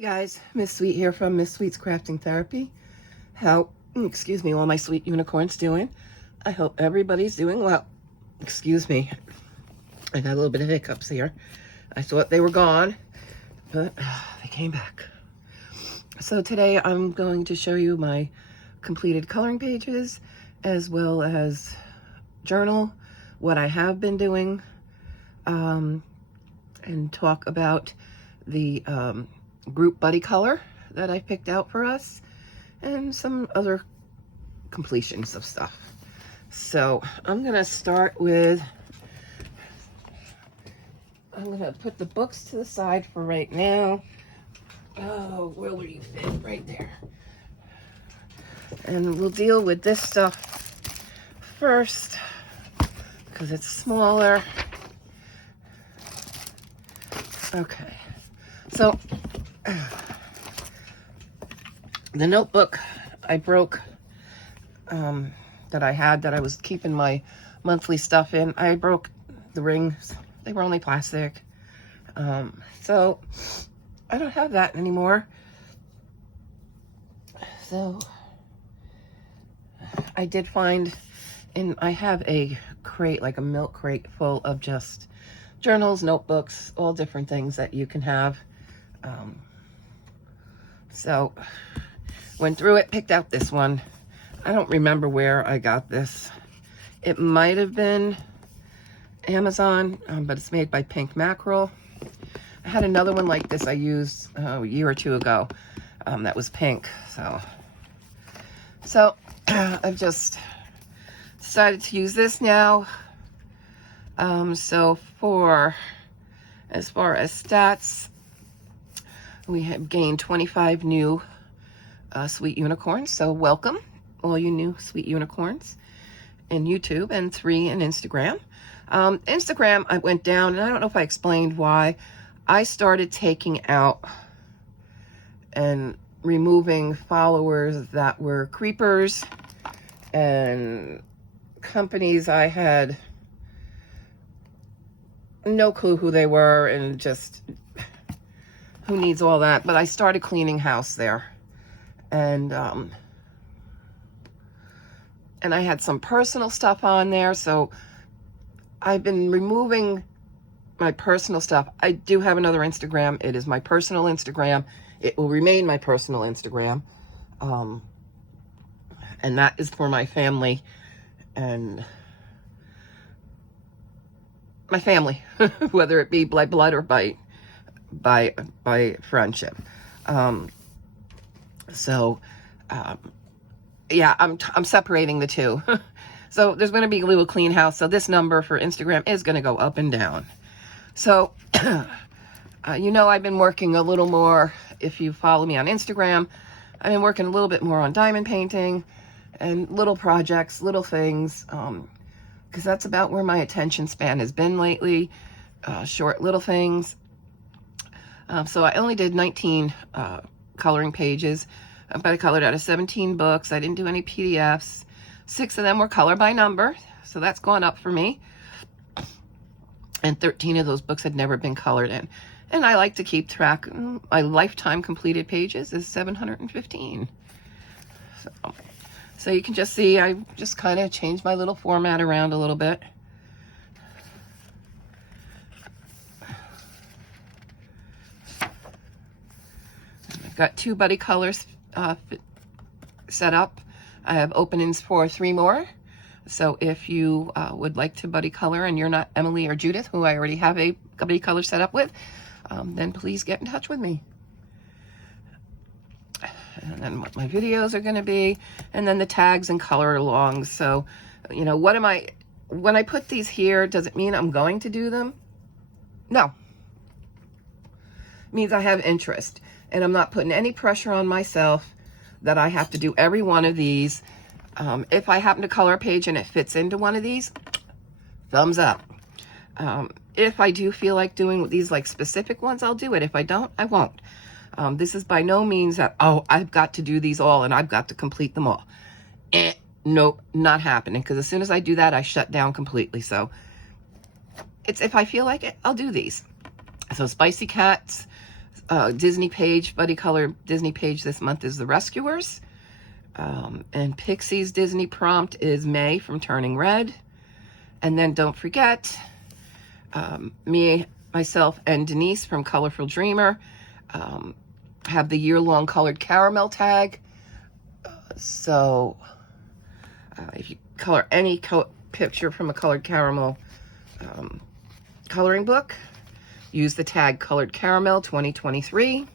Hey guys, Miss Sweet here from Miss Sweet's Crafting Therapy. How, excuse me, all my sweet unicorns doing? I hope everybody's doing well. Excuse me, I got a little bit of hiccups here. I thought they were gone, but they came back. So today I'm going to show you my completed coloring pages as well as journal, what I have been doing, and talk about the group buddy color that I picked out for us and some other completions of stuff. So I'm gonna start with, I'm gonna put the books to the side for right now. Oh, where you fit right there. And we'll deal with this stuff first because it's smaller. Okay, so the notebook I broke that I had that I was keeping my monthly stuff in, I broke the rings. They were only plastic. So I don't have that anymore. So I did find, and I have a crate, like a milk crate full of just journals, notebooks, all different things that you can have. So went through it, picked out this one. I don't remember where I got this. It might have been Amazon, but it's made by Pink Mackerel. I had another one like this I used a year or two ago that was pink. So I've just decided to use this now. So as far as stats, we have gained 25 new sweet unicorns. So welcome, all you new sweet unicorns in YouTube, and 3 in Instagram. Instagram, I went down, and I don't know if I explained why. I started taking out and removing followers that were creepers and companies I had no clue who they were, and just who needs all that. But I started cleaning house there, and I had some personal stuff on there, so I've been removing my personal stuff. I do have another Instagram. It is my personal Instagram. It will remain my personal Instagram, and that is for my family and my family, whether it be by blood or by friendship. Yeah, I'm separating the two. So there's going to be a little clean house. So this number for Instagram is going to go up and down. So, you know, I've been working a little more. If you follow me on Instagram, I've been working a little bit more on diamond painting and little projects, little things, because that's about where my attention span has been lately. Short little things. So I only did 19 coloring pages, but I colored out of 17 books. I didn't do any PDFs. 6 of them were color by number, so that's gone up for me. And 13 of those books had never been colored in. And I like to keep track. My lifetime completed pages is 715. So you can just see, I just kind of changed my little format around a little bit. I've got 2 buddy colors set up. I have openings for 3 more. So if you would like to buddy color and you're not Emily or Judith, who I already have a buddy color set up with, then please get in touch with me. And then what my videos are going to be, and then the tags and color alongs. So, you know, when I put these here, does it mean I'm going to do them? No. It means I have interest, and I'm not putting any pressure on myself that I have to do every one of these. If I happen to color a page and it fits into one of these, thumbs up. If I do feel like doing these like specific ones, I'll do it. If I don't, I won't. This is by no means that, oh, I've got to do these all and I've got to complete them all. Nope, not happening. Because as soon as I do that, I shut down completely. So it's, if I feel like it, I'll do these. So Spicy Cats, Disney page, Buddy Color Disney page this month is The Rescuers. And Pixie's Disney prompt is May from Turning Red. And then don't forget, me, myself, and Denise from Colorful Dreamer have the year-long colored caramel tag. So if you color any picture from a colored caramel coloring book, use the tag Colored Caramel 2023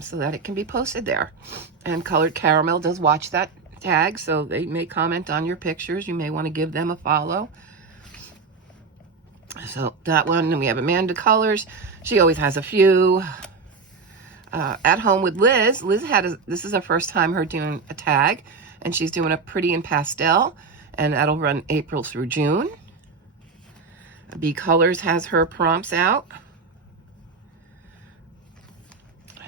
so that it can be posted there. And Colored Caramel does watch that tag, so they may comment on your pictures. You may want to give them a follow. So that one, and we have Amanda Colors. She always has a few. At Home with Liz. Liz this is her first time her doing a tag, and she's doing a Pretty in Pastel, and that'll run April through June. B Colors has her prompts out.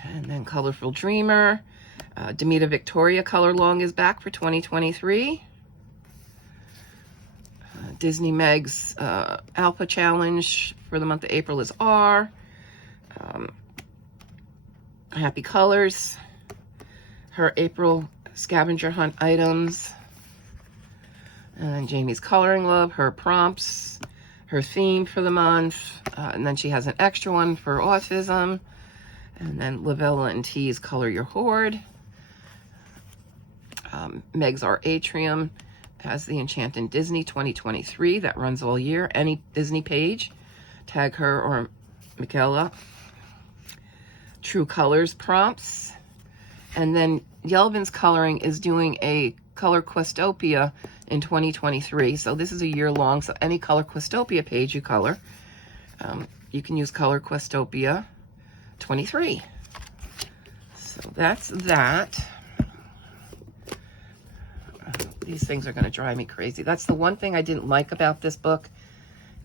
And then Colorful Dreamer. Demita Victoria Color Long is back for 2023. Disney Meg's Alpha Challenge for the month of April is R. Happy Colors. Her April Scavenger Hunt items. And then Jamie's Coloring Love, her prompts, her theme for the month. And then she has an extra one for autism. And then Lavella and T's Color Your Hoard. Meg's Our Atrium has the Enchanted Disney 2023 that runs all year. Any Disney page, tag her or Michaela. True Colors prompts. And then Yelvin's Coloring is doing a Color Questopia in 2023. So this is a year long. So any Color Questopia page you color, you can use Color Questopia 23. So that's that. These things are going to drive me crazy. That's the one thing I didn't like about this book.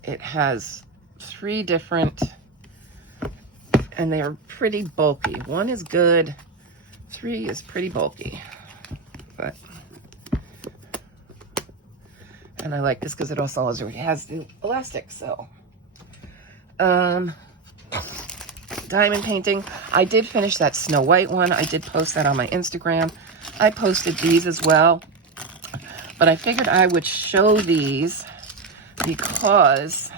It has 3 different, and they are pretty bulky. 1 is good. 3 is pretty bulky. But, and I like this because it also has the elastic. So, diamond painting. I did finish that Snow White one. I did post that on my Instagram. I posted these as well. But I figured I would show these because,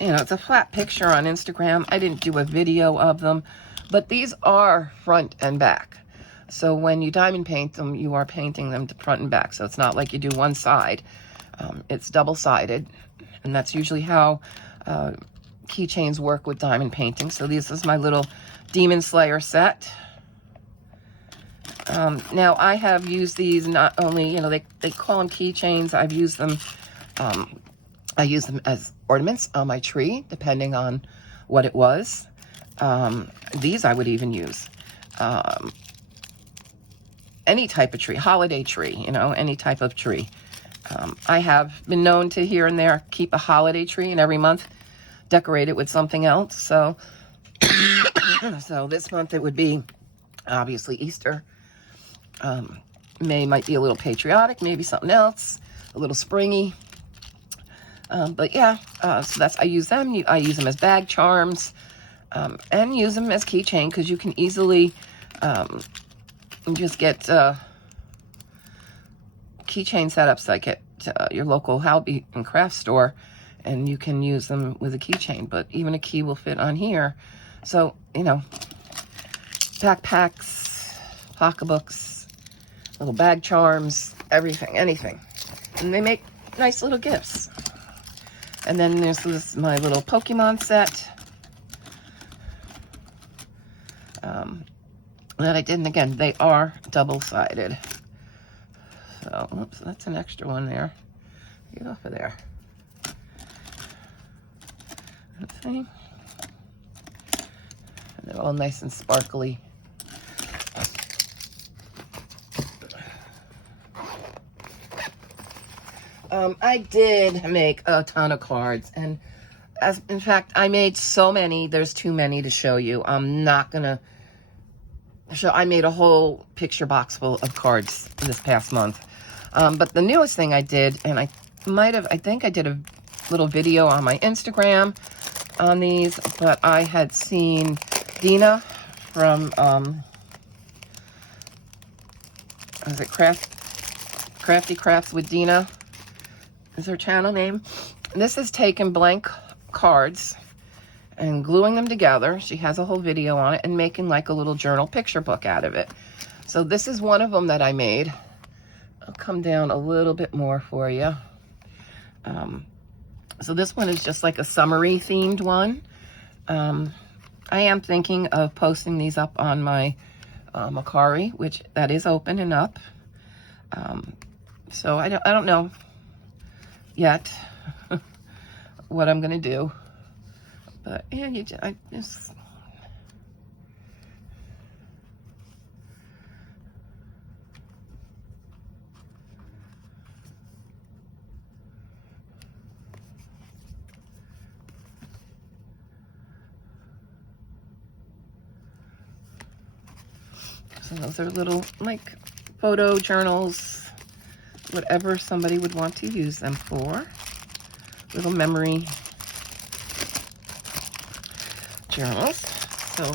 you know, it's a flat picture on Instagram. I didn't do a video of them, but these are front and back. So when you diamond paint them, you are painting them to front and back. So it's not like you do one side. It's double-sided, and that's usually how keychains work with diamond painting. So this is my little Demon Slayer set. Now I have used these not only, you know, they call them keychains. I've used them, I use them as ornaments on my tree, depending on what it was. These I would even use. Any type of tree, holiday tree, you know, any type of tree. I have been known to here and there keep a holiday tree, and every month decorate it with something else. So, so this month it would be obviously Easter. May might be a little patriotic, maybe something else, a little springy. But yeah, so that's, I use them. I use them as bag charms, and use them as keychain, because you can easily just get keychain setups like at your local hobby and craft store, and you can use them with a keychain. But even a key will fit on here. So, you know, backpacks, pocketbooks, little bag charms, everything, anything. And they make nice little gifts. And then there's this, my little Pokemon set that I did. And again, they are double-sided. So, oops, that's an extra one there. Get off of there. Let's see. And they're all nice and sparkly. I did make a ton of cards, and in fact, I made so many, there's too many to show you. I'm not gonna show, I made a whole picture box full of cards this past month. But the newest thing I did, and I think I did a little video on my Instagram, on these, but I had seen Dina from, is it Crafty Crafts with Dina? Is her channel name? This is taking blank cards and gluing them together. She has a whole video on it and making like a little journal picture book out of it. So this is one of them that I made. I'll come down a little bit more for you. So this one is just like a summery themed one. I am thinking of posting these up on my Kawaii, which that is open and up. So I don't know yet what I'm gonna do, but yeah, I just. So those are little, like, photo journals, whatever somebody would want to use them for. Little memory journals. So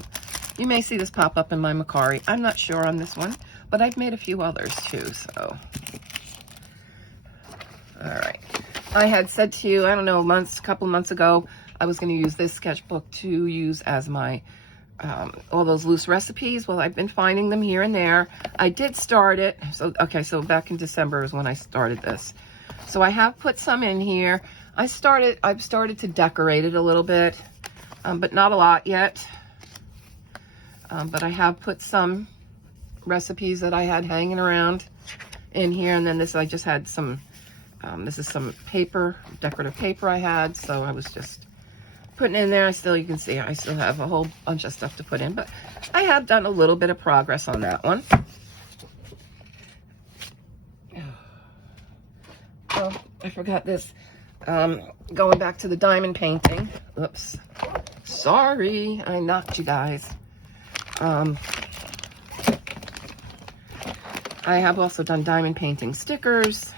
you may see this pop up in my Kawaii. I'm not sure on this one, but I've made a few others too, so. All right. I had said to you, I don't know, a couple months ago, I was going to use this sketchbook to use as my all those loose recipes. Well, I've been finding them here and there. I did start it. So, okay, so back in December is when I started this. So I have put some in here. I've started to decorate it a little bit, but not a lot yet. But I have put some recipes that I had hanging around in here. And then this, I just had some, this is some paper, decorative paper I had. So I was just putting in there. You can see I still have a whole bunch of stuff to put in, but I have done a little bit of progress on that one. Oh, I forgot this. Going back to the diamond painting. Oops. Sorry, I knocked you guys. I have also done diamond painting stickers.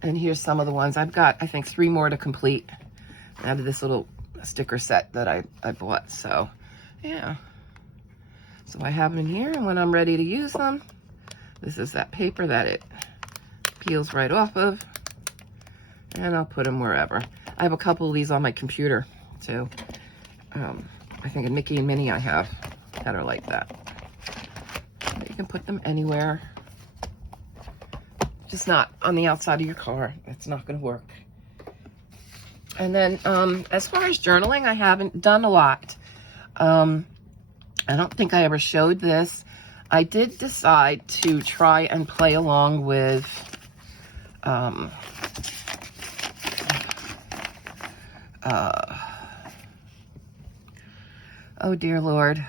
And here's some of the ones. I've got, I think, 3 more to complete out of this little sticker set that I bought. So yeah, so I have them in here, and when I'm ready to use them, this is that paper that it peels right off of, and I'll put them wherever. I have a couple of these on my computer too. I think a Mickey and Minnie I have that are like that. But you can put them anywhere, just not on the outside of your car. It's not going to work. And then, as far as journaling, I haven't done a lot. I don't think I ever showed this. I did decide to try and play along with, oh dear Lord.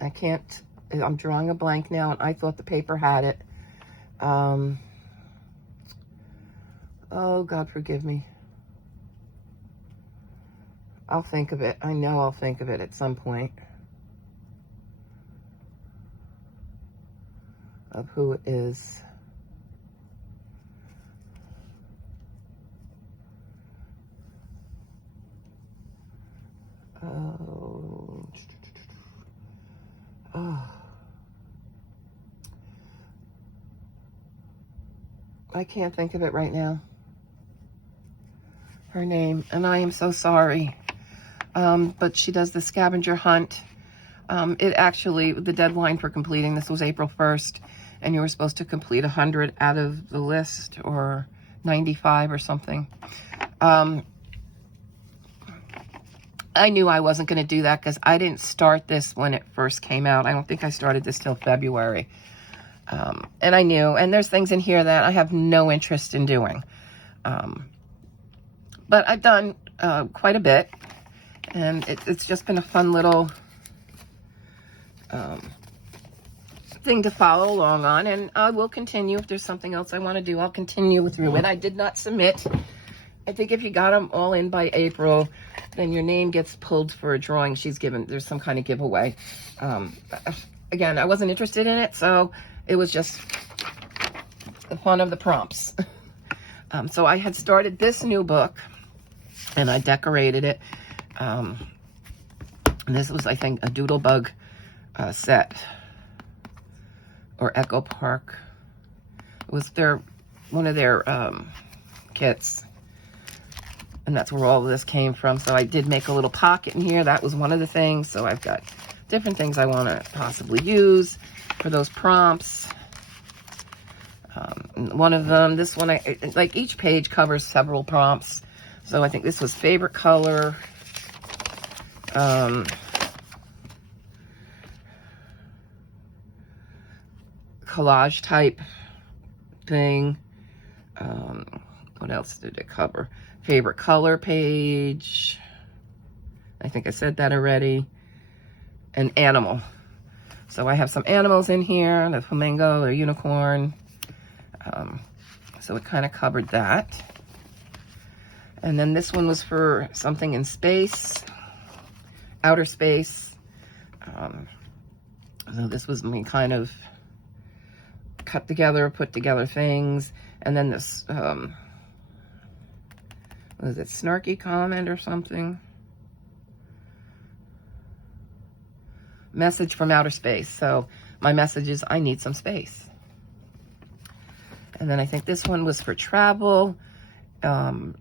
I can't, I'm drawing a blank now, and I thought the paper had it. Oh, God, forgive me. I'll think of it. I know I'll think of it at some point. Of who it is. Oh. Oh. I can't think of it right now. Her name, and I am so sorry. But she does the scavenger hunt. It actually, the deadline for completing this was April 1st, and you were supposed to complete 100 out of the list, or 95 or something. I knew I wasn't going to do that because I didn't start this when it first came out. I don't think I started this till February. And I knew, and there's things in here that I have no interest in doing. But I've done quite a bit, and it's just been a fun little thing to follow along on, and I will continue. If there's something else I want to do, I'll continue through it. I did not submit. I think if you got them all in by April, then your name gets pulled for a drawing. There's some kind of giveaway. Again, I wasn't interested in it, so it was just the fun of the prompts. So I had started this new book, and I decorated it. And this was, I think, a Doodlebug set, or Echo Park. It was one of their kits, and that's where all of this came from. So I did make a little pocket in here. That was one of the things. So I've got different things I want to possibly use for those prompts. One of them, this one, like each page covers several prompts. So I think this was favorite color. Collage type thing. What else did it cover? Favorite color page. I think I said that already. An animal. So I have some animals in here, the flamingo, the unicorn. So it kind of covered that. And then this one was for something in space, outer space. So this was me kind of cut together, put together things. And then this, was it snarky comment or something? Message from outer space. So my message is, I need some space. And then I think this one was for travel. Also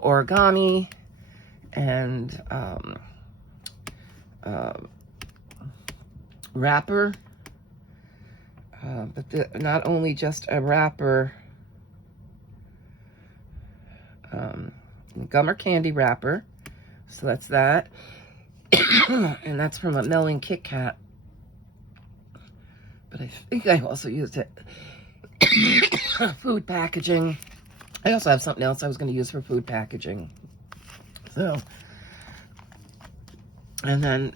origami and wrapper. But not only just a wrapper, gum or candy wrapper. So that's that. And that's from a Melon Kit Kat. But I think I also used it. Food packaging. I also have something else I was going to use for food packaging. So, and then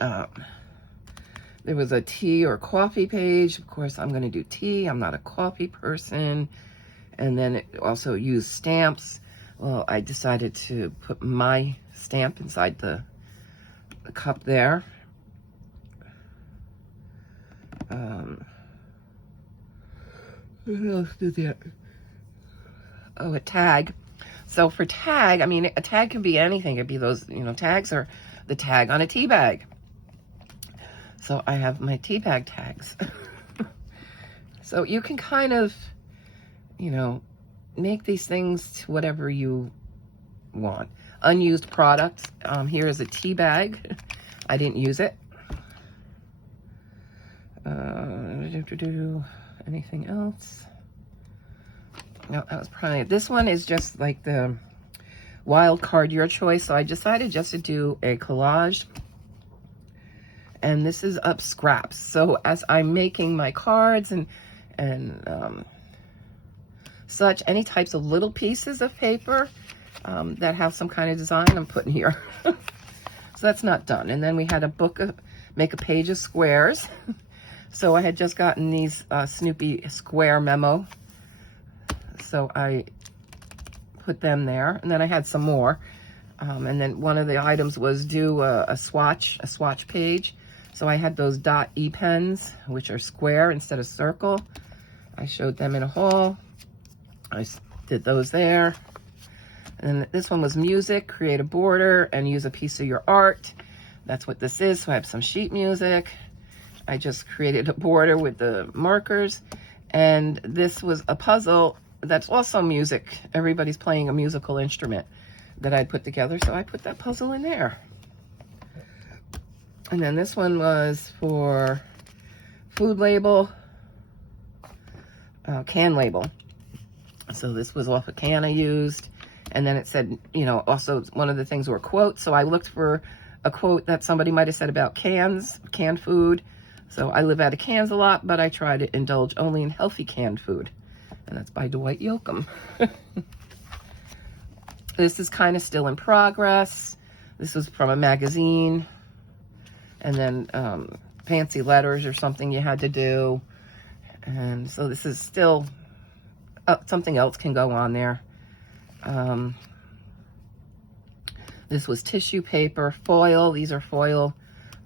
there was a tea or coffee page. Of course, I'm going to do tea. I'm not a coffee person. And then it also used stamps. Well, I decided to put my stamp inside the cup there. What else did that? Oh, a tag. So for tag, I mean, a tag can be anything. It could be those, tags, or the tag on a tea bag. So I have my tea bag tags. So you can kind of, make these things to whatever you want. Unused product. Here is a tea bag. I didn't use it. Anything else? No, that was probably it. This one is just like the wild card, your choice. So I decided just to do a collage. And this is up scraps. So as I'm making my cards and such, any types of little pieces of paper that have some kind of design, I'm putting here. So that's not done. And then we had a book of make a page of squares. So I had just gotten these Snoopy square memo. So I put them there. And then I had some more. And then one of the items was do a swatch page. So I had those dot E pens, which are square instead of circle. I showed them in a haul. I did those there. And this one was music, create a border and use a piece of your art. That's what this is. So I have some sheet music. I just created a border with the markers. And this was a puzzle that's also music. Everybody's playing a musical instrument that I put together. So I put that puzzle in there. And then this one was for food label, can label. So this was off a can I used. And then it said, also one of the things were quotes. So I looked for a quote that somebody might have said about canned food. So I live out of cans a lot, but I try to indulge only in healthy canned food. And that's by Dwight Yoakam. This is kind of still in progress. This was from a magazine. And then fancy letters or something you had to do. And so this is still, something else can go on there. This was tissue paper, foil. These are foil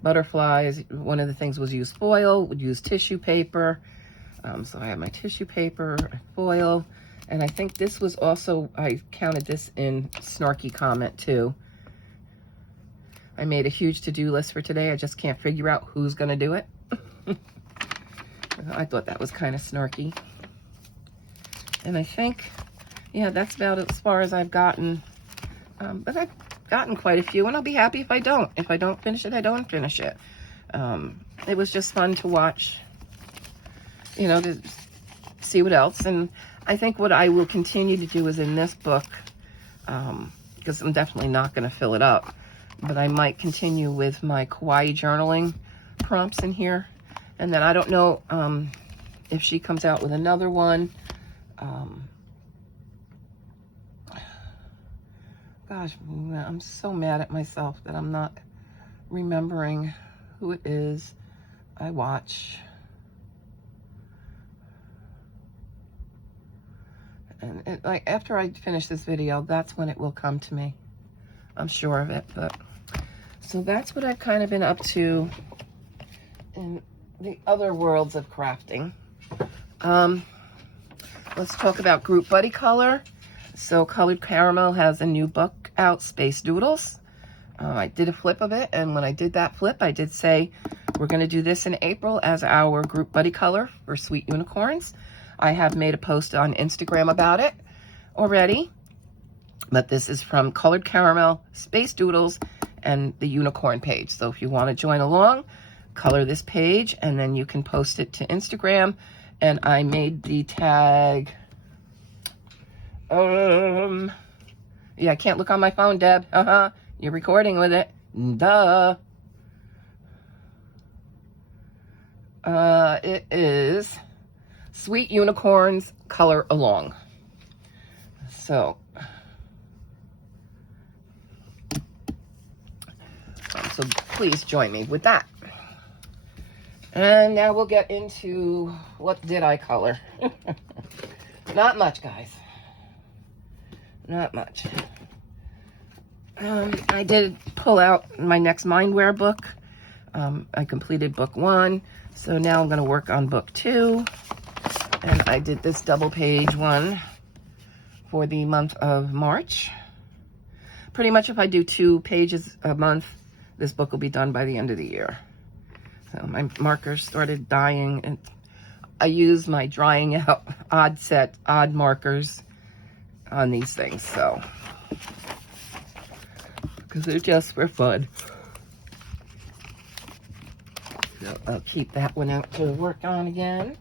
butterflies. One of the things was use foil, would use tissue paper. So I have my tissue paper, foil. And I think this was also, I counted this in snarky comment too. I made a huge to-do list for today. I just can't figure out who's going to do it. I thought that was kind of snarky. And I think, yeah, that's about as far as I've gotten. But I've gotten quite a few, and I'll be happy if I don't. If I don't finish it, I don't finish it. It was just fun to watch, you know, to see what else. And I think what I will continue to do is in this book, because I'm definitely not going to fill it up, but I might continue with my Kawaii journaling prompts in here. And then I don't know if she comes out with another one. Gosh, I'm so mad at myself that I'm not remembering who it is I watch. And like after I finish this video, that's when it will come to me. I'm sure of it. But so that's what I've kind of been up to in the other worlds of crafting. Let's talk about Group Buddy Color. So Colored Caramel has a new book out, Space Doodles. I did a flip of it, and when I did that flip, I did say we're going to do this in April as our Group Buddy Color for Sweet Unicorns. I have made a post on Instagram about it already, but this is from Colored Caramel, Space Doodles, and the Unicorn page. So if you want to join along, color this page, and then you can post it to Instagram. And I made the tag... yeah, I can't look on my phone, Deb. You're recording with it. Duh. It is Sweet Unicorns Color Along. So please join me with that. And now we'll get into what did I color. Not much, guys. Not much. I did pull out my next Mindwear book. I completed book 1. So now I'm going to work on book 2. And I did this double page one for the month of March. Pretty much if I do 2 pages a month, this book will be done by the end of the year. So my markers started dying, and I use my drying out odd markers on these things, so because they're just for fun. So I'll keep that one out to work on again.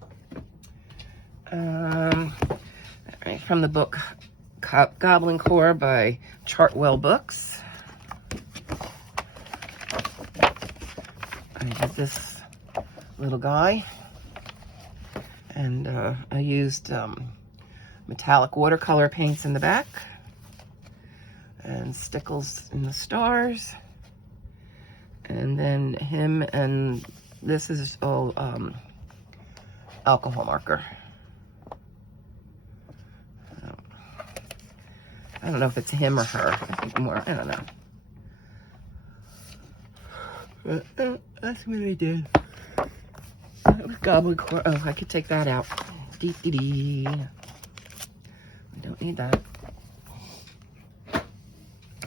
All right, from the book Goblin Core by Chartwell Books. I did this little guy, and I used metallic watercolor paints in the back and stickles in the stars, and then him, and this is all alcohol marker. I don't know if it's him or her. I think more, I don't know. But that's what I did. Goblin Core. Oh, I could take that out. Dee. We don't need that.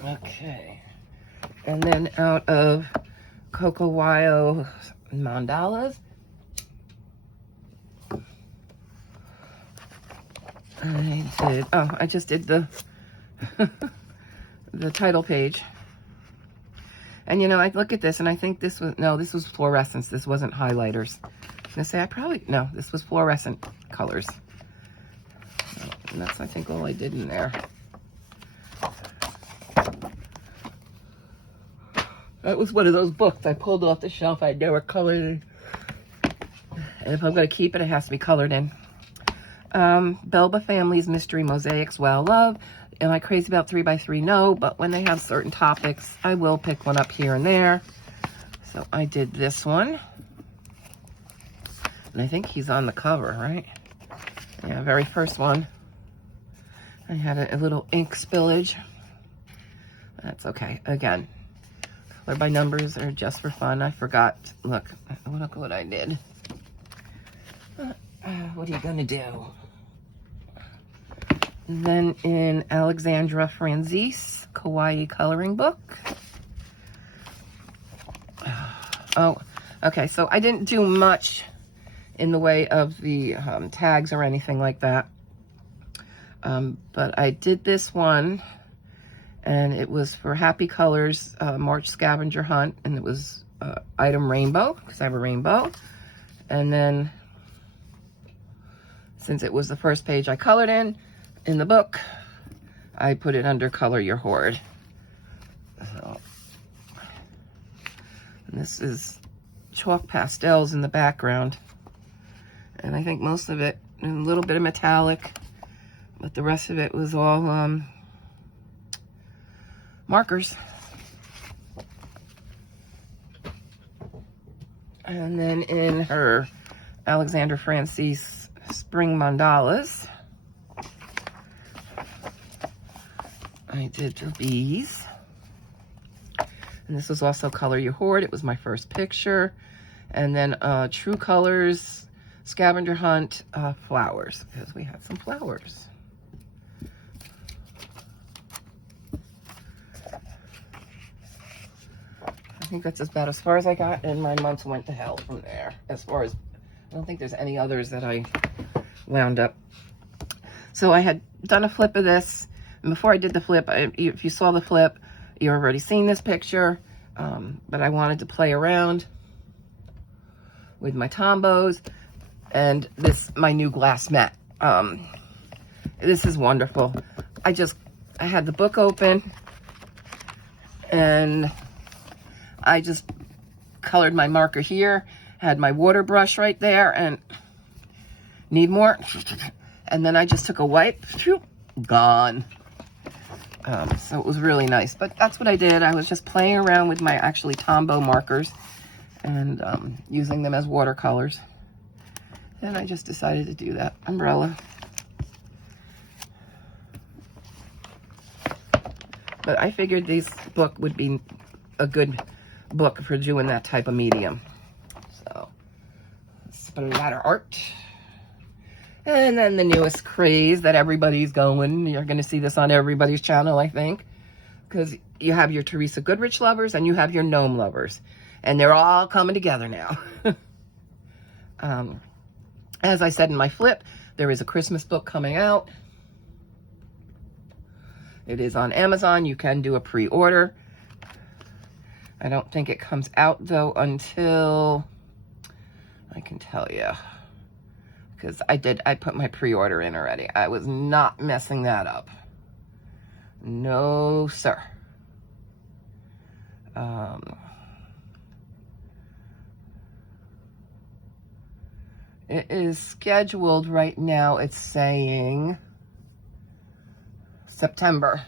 Okay. And then out of SoKawaii Mandalas, I just did the the title page. And you know, I look at this and I think this was, no, this was fluorescence. This wasn't highlighters. I was gonna say, no, this was fluorescent colors. And that's, I think, all I did in there. That was one of those books I pulled off the shelf. I never colored in. And if I'm gonna keep it, it has to be colored in. Belba Family's Mystery Mosaics, Well Love. Am I crazy about 3x3? No, but when they have certain topics, I will pick one up here and there. So I did this one. And I think he's on the cover, right? Yeah, very first one. I had a little ink spillage. That's okay. Again, color by numbers are just for fun. I forgot. Look what I did. What are you gonna do? Then in Alexandra Franzese, Kawaii coloring book. Oh, okay, so I didn't do much in the way of the tags or anything like that. But I did this one, and it was for Happy Colors March Scavenger Hunt, and it was item rainbow, because I have a rainbow. And then, since it was the first page I colored in the book, I put it under Color Your Hoard. So, and this is chalk pastels in the background. And I think most of it, and a little bit of metallic, but the rest of it was all markers. And then in her Alexandra Franzese Spring Mandalas, I did the bees. And this was also Color Your Hoard. It was my first picture. And then True Colors Scavenger Hunt flowers, because we had some flowers. I think that's about as far as I got, and my months went to hell from there. As far as, I don't think there's any others that I wound up. So I had done a flip of this, and before I did the flip, if you saw the flip, you've already seen this picture, but I wanted to play around with my tombos, and this, my new glass mat. This is wonderful. I had the book open, and I just colored my marker here, had my water brush right there, and need more. And then I just took a wipe, gone. So it was really nice, but that's what I did. I was just playing around with my actually Tombow markers and using them as watercolors. And I just decided to do that umbrella. But I figured this book would be a good book for doing that type of medium. So, splatter art. And then the newest craze that everybody's going. You're going to see this on everybody's channel, I think. Because you have your Teresa Goodrich lovers and you have your Gnome lovers. And they're all coming together now. As I said in my flip, there is a Christmas book coming out. It is on Amazon. You can do a pre-order. I don't think it comes out, though, until, I can tell you, because I put my pre-order in already. I was not messing that up. No, sir. It is scheduled right now. It's saying September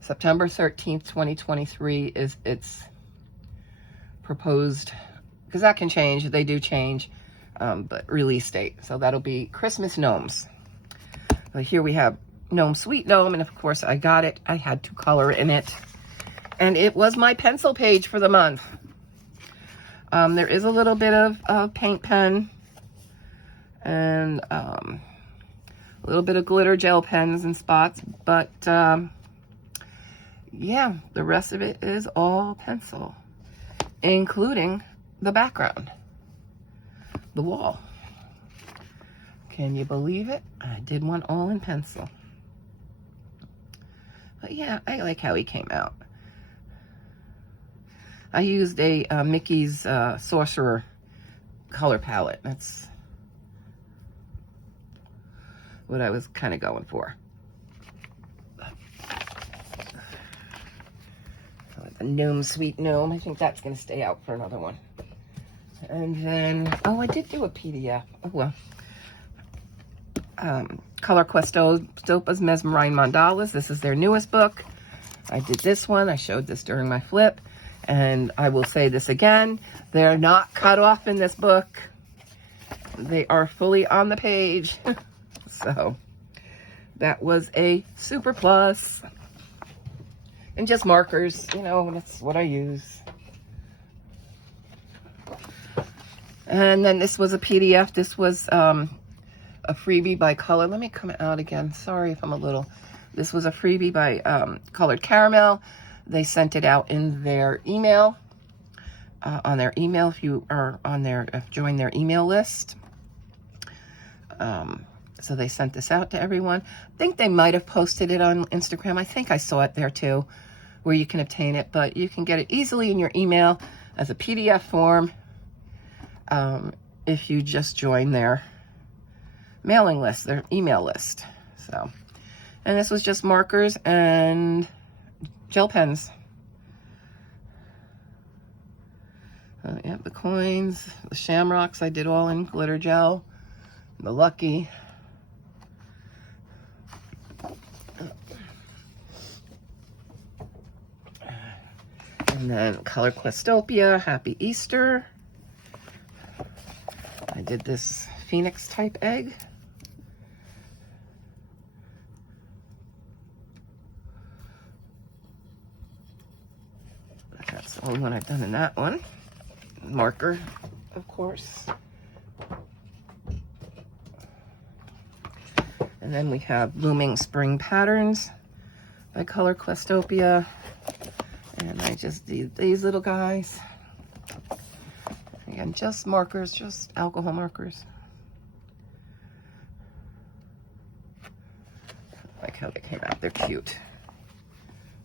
13th, 2023 is its proposed, because that can change. They do change, but release date. So that'll be Christmas Gnomes. But here we have Gnome Sweet Gnome, and of course I got it. I had to color in it, and it was my pencil page for the month. There is a little bit of paint pen and a little bit of glitter gel pens and spots, but yeah, the rest of it is all pencil, including the background, the wall. Can you believe it? I did one all in pencil. But yeah, I like how he came out. I used a Mickey's Sorcerer color palette. That's what I was kind of going for. The Gnome Sweet Gnome. I think that's going to stay out for another one. And then, oh, I did do a PDF. Oh, well. Color Quest Dopa's Mesmerine Mandalas. This is their newest book. I did this one. I showed this during my flip. And I will say this again. They're not cut off in this book. They are fully on the page. So, that was a super plus. And just markers, you know, that's what I use. And then this was a PDF. This was a freebie by Color. Let me come out again. Sorry if I'm a little... This was a freebie by Colored Caramel. They sent it out in their email. On their email, if you are on their... join their email list. So they sent this out to everyone. I think they might have posted it on Instagram. I think I saw it there too, where you can obtain it. But you can get it easily in your email as a PDF form if you just join their mailing list, their email list. So, and this was just markers and gel pens. Yeah, the coins, the shamrocks, I did all in glitter gel. The Lucky. And then Color Questopia, Happy Easter. I did this Phoenix type egg. That's the only one I've done in that one. Marker, of course. And then we have Looming Spring Patterns by Color Questopia. And I just did these little guys. Again, just markers, just alcohol markers. I like how they came out. They're cute.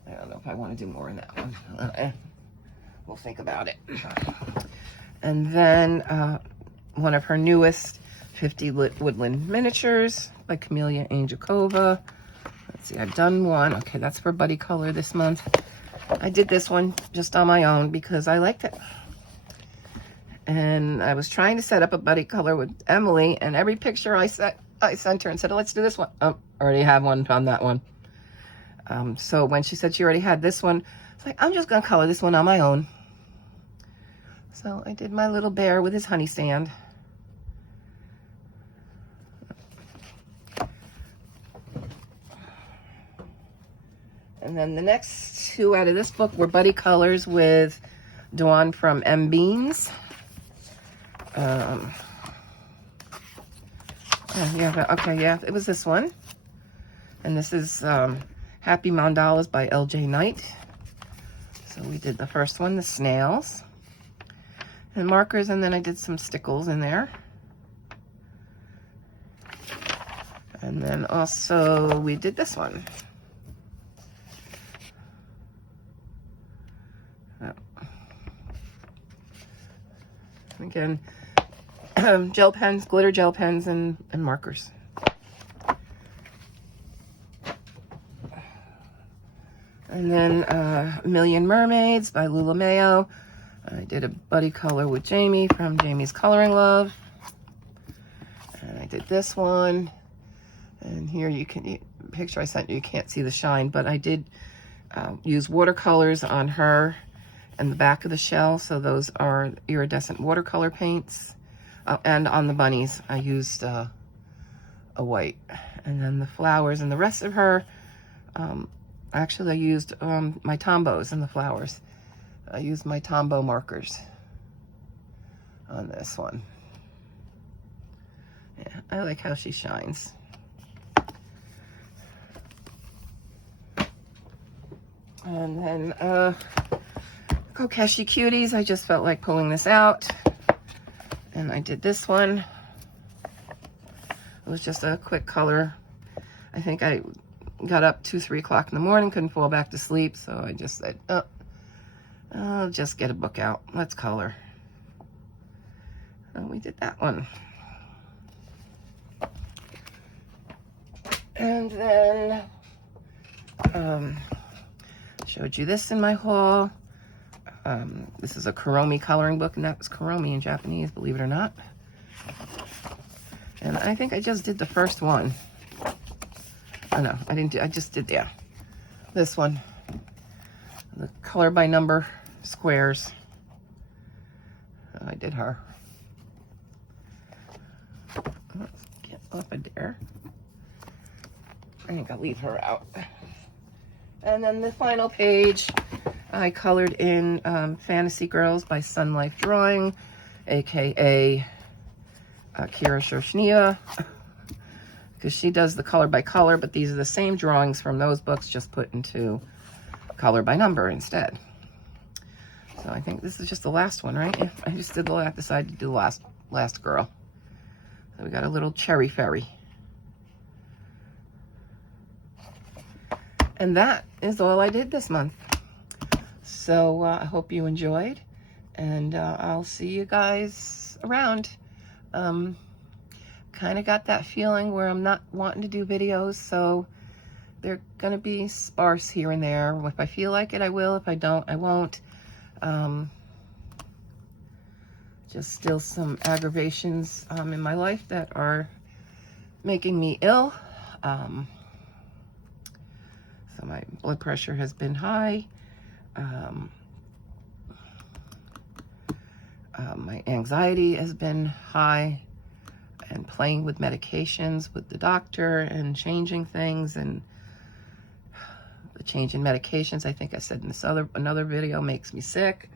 I don't know if I want to do more in that one. We'll think about it. And then one of her newest 50 Woodland Miniatures by Camellia Angelkova. Let's see, I've done one. Okay, that's for Buddy Color this month. I did this one just on my own because I liked it. And I was trying to set up a Buddy Color with Emily, and every picture I sent her and said, oh, let's do this one. Oh, already have one on that one. So when she said she already had this one, I was like, I'm just going to color this one on my own. So I did my little bear with his honey stand. And then the next two out of this book were Buddy Colors with Dawn from M Beans. Yeah, it was this one. And this is Happy Mandalas by LJ Knight. So we did the first one, the snails. And markers, and then I did some stickles in there. And then also we did this one. Again, gel pens, glitter gel pens, and markers. And then A Million Mermaids by Lula Mayo. I did a Buddy Color with Jamie from Jamie's Coloring Love. And I did this one. And here you can, picture I sent you can't see the shine, but I did use watercolors on her and the back of the shell. So those are iridescent watercolor paints. And on the bunnies, I used a white. And then the flowers and the rest of her, actually I used my Tombos and the flowers. I used my Tombow markers on this one. Yeah, I like how she shines. And then Kokeshi Cuties, I just felt like pulling this out. And I did this one. It was just a quick color. I think I got up 2-3 o'clock in the morning, couldn't fall back to sleep, so I just said, oh, I'll just get a book out. Let's color. And we did that one. And then showed you this in my haul. This is a Koromi coloring book, and that was Koromi in Japanese, believe it or not. And I think I just did the first one. Oh no, I didn't do, I just did, yeah, this one. The color by number squares. So I did her. Let's get off of there. I think I'll leave her out. And then the final page, I colored in Fantasy Girls by Sun Life Drawing, aka Kira Shoshnia. because she does the color by color, but these are the same drawings from those books, just put into color by number instead. So I think this is just the last one, right? Yeah, I just did decided to do the last girl. So we got a little cherry fairy. And that is all I did this month. So I hope you enjoyed, and I'll see you guys around. Kind of got that feeling where I'm not wanting to do videos, so they're going to be sparse here and there. If I feel like it, I will. If I don't, I won't. Just still some aggravations in my life that are making me ill. So my blood pressure has been high. My anxiety has been high, and playing with medications with the doctor and changing things, and the change in medications, I think I said in this another video, makes me sick.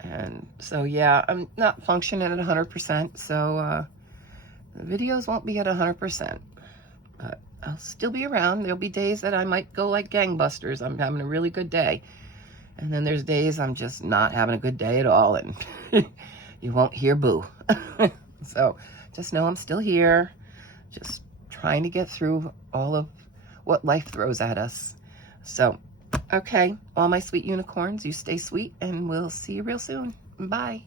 And so yeah, I'm not functioning at 100%, so the videos won't be at 100%, but I'll still be around. There'll be days that I might go like gangbusters. I'm having a really good day. And then there's days I'm just not having a good day at all, and you won't hear boo. So just know I'm still here, just trying to get through all of what life throws at us. So, okay, all my sweet unicorns, you stay sweet, and we'll see you real soon. Bye.